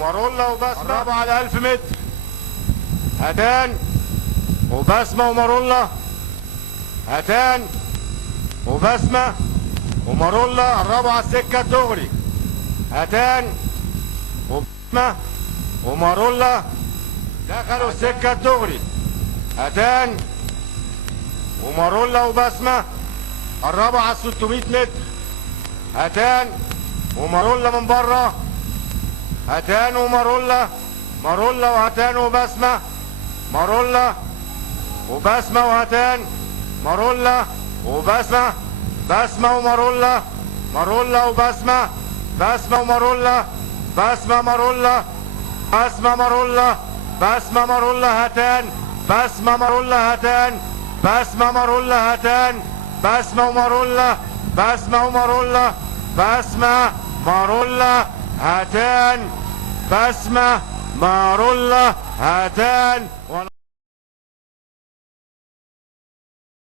ومارولا وبسمة. قربوا على 1000 متر. هاتان وبسمة ومارولا. هاتان وبسمة ومارولا. قربوا على السكة الدغري. هاتان وبسمة ومارولا دخلوا السكة الدغري. هاتان ومارولا وبسمة قربوا على 600 متر. هاتان ومارولا من بره. هاتان ومارولا. مارولا وهاتان وبسمة. مارولا وبسمة وهاتان. مارولا وبسمة. بسمة ومارولا. مارولا وبسمة. بسمة ومارولا. بسمة مارولا. بسمة مارولا. بسمة مارولا هاتان. بسمة مارولا هاتان. بسمة مارولا هاتان. بسمة ومارولا. بسمة ومارولا. بسمة مارولا هاتان. بسمة مارولا هاتان.